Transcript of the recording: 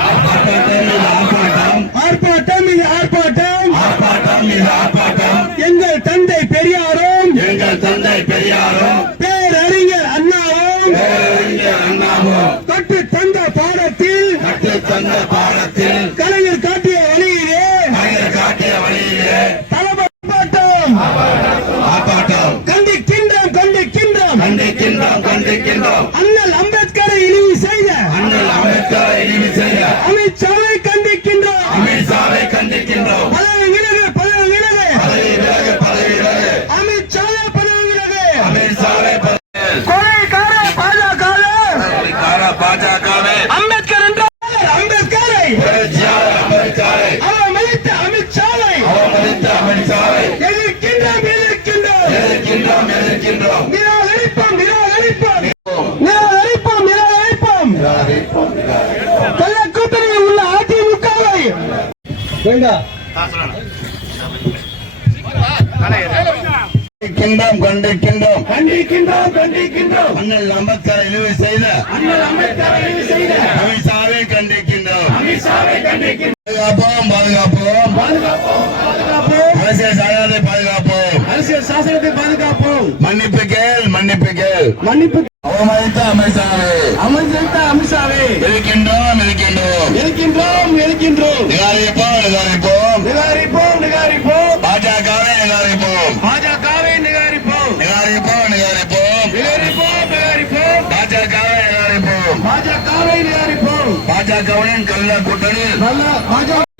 ஆர்ப்பாட்டம் இது ஆர்ப்பாட்டம். ஆர்ப்பாட்டம் இது ஆர்ப்பாட்டம். எங்கள் தந்தை பெரியாரும் எங்கள் தந்தை பெரியாரும் பேரறிஞர் அண்ணாவும் பேரறிஞர் அண்ணாவும் கற்று தந்த பாடத்தில் கற்றுத் தந்த பாடத்தில் கலைஞர் காட்டிய வழியிலே கலைஞர் காட்டிய வழியிலே தளபதி ஆர்ப்பாட்டம். ஆர்ப்பாட்டம் கண்டிக்கின்றோம் கண்டிக்கின்றோம். கண்டிக்கின்றோம் கண்டிக்கின்றோம். அண்ணல் அம்பேத்கரை இழிவு செய்த அண்ணல் பாஜகவே அம்பேத்கர் என்ற அம்பேத்கரை அம்பேத்கரை அவமதித்த அமித்ஷாவை அவமதித்த அமித்ஷாவை. எதிர்க்கின்றோம் எதிர்க்கின்றோம். எதிர்க்கின்றோம் எதிர்க்கின்றோம். நிராகரிப்போம் நிராகரிப்போம். நிராகரிப்போம் நிராகரிப்போம். கள்ள கூட்டணியில் உள்ள அதிமுகவை கண்டிக்கின்றோம் கண்டிக்கின்றோம். கண்டிக்கின்றோம் கண்டிக்கின்றோம். அண்ணல் அம்பேத்கரை இழிவு செய்த அண்ணல் அம்பேத்கரை இழிவு செய்த அமித்ஷாவை கண்டிக்கின்றோம். அமித்ஷாவை கண்டிக்கின்றோம். பாதுகாப்போம் பாதுகாப்போம். பாதுகாப்போம் பாதுகாப்போம். அரசியல் சாசனத்தை பாதுகாப்போம். அரசியல் சாசனத்தை பாதுகாப்போம். மன்னிப்பு கேள் மன்னிப்பு கேள். மன்னிப்பு அவமதித்த அமித்ஷாவை. அமித்ஷா அமித்ஷாவை. இருக்கின்றோம் இருக்கின்றோம் இருக்கின்றோம் இருக்கின்றோம் நிகாரிப்போம் நிகாரிப்போம் कवळण कल्ला कोटणी